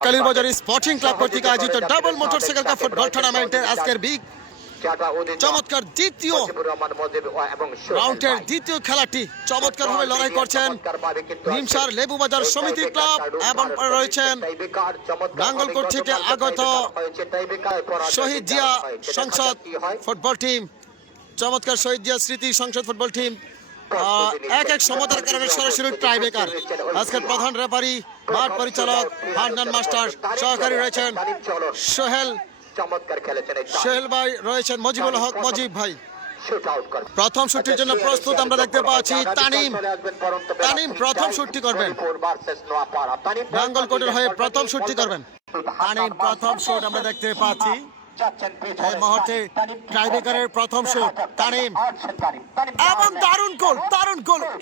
Kalirbazar sporting club কর্তৃক আয়োজিত double motorcycle cup football টুর্নামেন্টের আজকের বিগ চমৎকার দ্বিতীয় রাউন্ডের দ্বিতীয় খেলাটি চমৎকারভাবে লড়াই করছেন নিমসার লেবুবাজার সমিতি ক্লাব এবং রয়েছেন নাঙ্গলকোট থেকে আগত শহীদ জিয়া সংসদ ফুটবল টিম। চমৎকার শহীদ জিয়া স্মৃতি সংসদ ফুটবল টিম এক সমতার কারণে সরাসরি টাইব্রেকার। আজকের প্রধান রেফারি মাঠ পরিচালক হান্নান মাস্টার, সহকারী রয়েছেন সোহেল ভাই, রয়েছেন মজিবুল হক মজিব ভাই। প্রথম শুটটির জন্য প্রস্তুত আমরা দেখতে পাচ্ছি তানিম প্রথম শুটটি করবেন, নাঙ্গলকোটের হয়ে প্রথম শুটটি করবেন তানিম। প্রথম শুট আমরা দেখতে পাচ্ছি এই মুহূর্তে টাইব্রেকারের প্রথম শুট তানিম এবং দারুণ গোল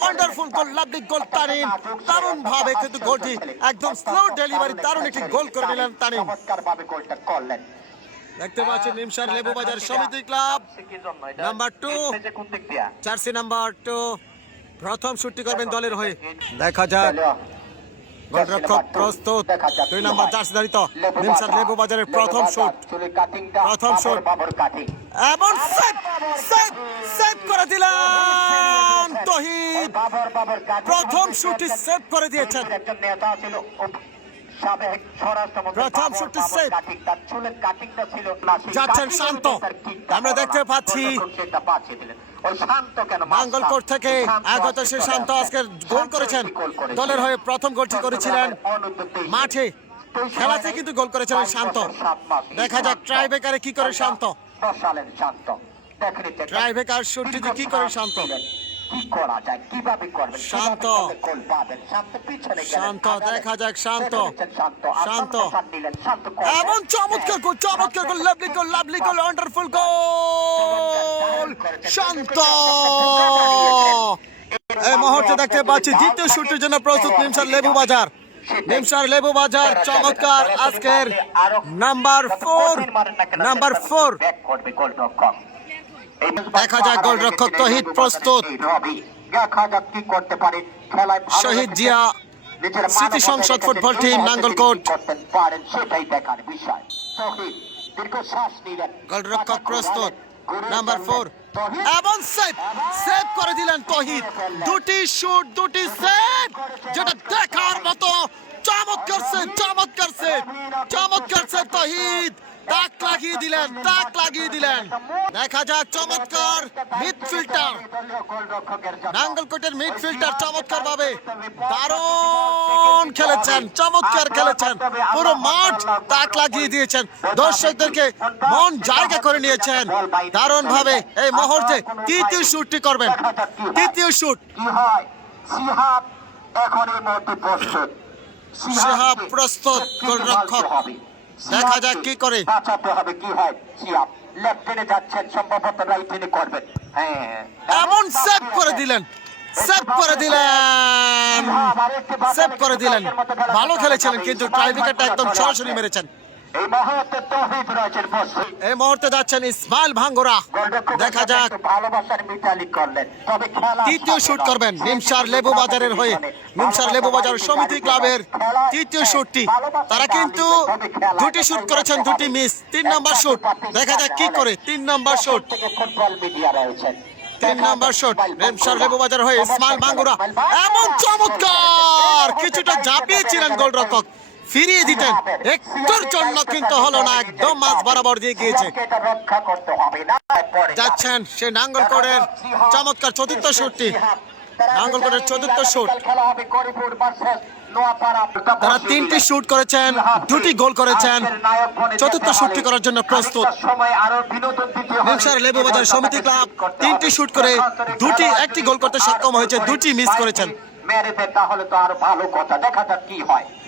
ওয়ান্ডারফুল গোল, লাভলি গোল তানিম। দারুণ ভাবে কিন্তু গোলটি একদম স্লো ডেলিভারি, দারুণ একটি গোল করে দিলেন তানিম। দেখতে পাচ্ছি নিমসার লেবুবাজার সমিতি ক্লাব নাম্বার 2, জার্সি নাম্বার 2 প্রথম শুটটি করবেন দলের হয়ে। দেখা যাক গোলরক্ষক প্রস্তুত, 2 নম্বর জার্সিধারিত নিমসার লেবুবাজারের প্রথম শুট এবং সেভ করে দিলেন তহিদ। প্রথম শুটটি সেভ করে দিয়েছেন, প্রথম শুটটি সেভ। যাচ্ছেন শান্ত, আমরা দেখতে পাচ্ছি নাঙ্গলকোট থেকে আগত সে শান্ত আজকের গোল করেছেন দলের হয়ে। প্রথম গোলটি করেছিলেন মাঠে, খেলাতে কিন্তু গোল করেছিলেন শান্ত। দেখা যাক ট্রাইবেকারে কি করে শান্ত, ট্রাইবেকার শুটটিতে কি করে শান্ত। শান্ত দেখা যাক শান্ত এবং চমৎকার গোল, লাভলি গোল, ওয়ান্ডারফুল গোল শান্ত। এই মুহূর্তে দেখতে পাচ্ছি দ্বিতীয় শুটের জন্য প্রস্তুত নিমসার লেবুবাজার। চমৎকার আজকের নাম্বার 4 দেখা যাক গোলরক্ষক তহিদ প্রস্তুত। শহীদ জিয়া স্মৃতি সংসদ ফুটবল টিম নাঙ্গলকোট, গোলরক্ষক প্রস্তুত নাম্বার 4 এবং সেভ করে দিলেন তহিদ। দুটি শুট, দুটি সেভ, যেটা দেখার মতো। চমৎকার সেভ তহিদ, তাক লাগিয়ে দিলেন। দেখা যাক চমৎকার মিডফিল্ডার, নাঙ্গলকোটের মিডফিল্ডার চমৎকার ভাবে দারুণ খেলেছেন, চমৎকার খেলেছেন। পুরো মাঠ তাক লাগিয়ে দিয়েছেন, দর্শকদেরকে মন জায়গা করে নিয়েছেন দারুণ ভাবে। এই মুহূর্তে তৃতীয় শুটটি করবেন, তৃতীয় শুট শিহাব প্রস্তুত গোলরক্ষক। দেখা যাক কি করে, এমন সেভ করে দিলেন। ভালো খেলেছিলেন কিন্তু টাইব্রেকারটা একদম সরাসরি মেরেছেন। এই মুহূর্তে যাচ্ছেন ইসমাইল ভাঙ্গুরা। দেখা যাক তৃতীয় শুট করবেন নিমসার লেবুবাজারের হয়ে, নিমসার লেবুবাজার সমিতি ক্লাবের তৃতীয় শুটটি। তারা কিন্তু দুটি শুট করেছেন, দুটি মিস। 3 নম্বর শুট, দেখা যাক কি করে। 3 নম্বর শুট নিমসার লেবুবাজার হয়ে ইসমাইল ভাঙ্গুরা। এমন চমৎকার কিছুটা ঝাঁপিয়েছিলেন গোলরক্ষক, ফিরিয়ে দিতেন একটুর জন্য কিন্তু হলো না, একদম মাঝ বরাবর দিয়ে গিয়েছে। যাচ্ছেন সে নাঙ্গলকোটের চমৎকার চতুর্থ শুটটি, নাঙ্গলকোটের চতুর্থ শুট। তারা 3টি শুট করেছেন, 2টি গোল করেছেন। চতুর্থ শুটটি করার জন্য প্রস্তুত নিমসার লেবুবাজার সমিতি ক্লাব। 3টি শুট করে একটি গোল করতে সক্ষম হয়েছে, 2টি মিস করেছেন।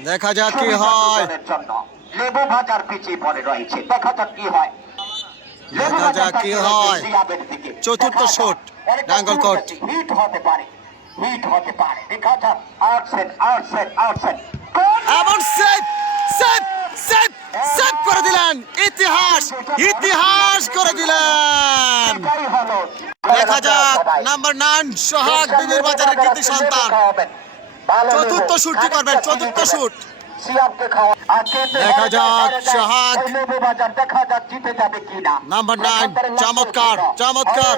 দেখা যাক কি হয়। লেবুবাজার পিছিয়ে পড়ে রয়েছে, দেখা যাক কি হয়। চতুর্থ শুট নাঙ্গলকোট এবং সেভ করে দিলেন। ইতিহাস করে দিলেন। দেখা যাক নাম্বার 9 সোহাগ বিবির বাজারের কৃতি সন্তান চতুর্থ শুটটি করবেন, চতুর্থ শুট। দেখা যাক সোহাগ বাজার দেখা যাক জিতে যাবে কিনা নাম্বার 9 চমৎকার চমৎকার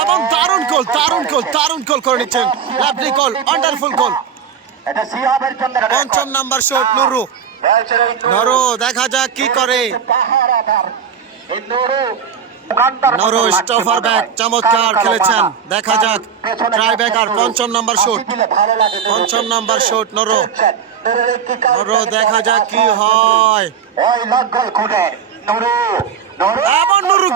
এবং দারুণ গোল করে নিচ্ছেন লাভলি গোল ওয়ান্ডারফুল গোল এটা সিহাবের জন্য পঞ্চম নাম্বার শট নুরু দেখা যাক কি করে নুরু স্টফার ব্যাক চমৎকার খেলেছেন দেখা যাক ট্রাই ব্যাকার পঞ্চম নাম্বার শট নুরু দেখা যাক কি হয় এবং নুরু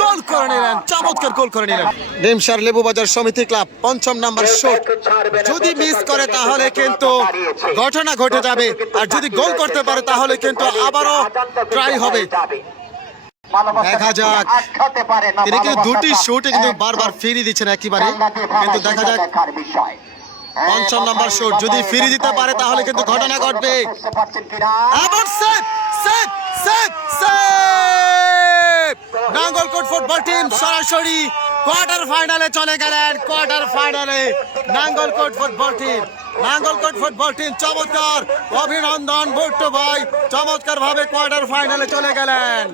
গোল করে নিলেন চমৎকার গোল করে নিলেন নিমসার লেবুবাজার সমিতি ক্লাব পঞ্চম নাম্বার শট যদি মিস করে তাহলে কিন্তু ঘটনা ঘটে যাবে আর যদি গোল করতে পারে তাহলে কিন্তু আবারও ট্রাই হবে দেখা যাক তিনি কিন্তু দুটি শুটে কিন্তু বারবার ফিরিয়ে দিচ্ছেন একেবারে কিন্তু দেখা যাক পঞ্চম নাম্বার শুট যদি ফিরিয়ে দিতে পারে তাহলে কিন্তু ঘটনা ঘটবে এবং সেভ নাঙ্গলকোট ফুটবল টিম সরাসরি কোয়ার্টার ফাইনালে চলে গেলেন নাঙ্গলকোট ফুটবল টিম চমৎকার অভিনন্দন ভুট্টো ভাই চমৎকার ভাবে কোয়ার্টার ফাইনালে চলে গেলেন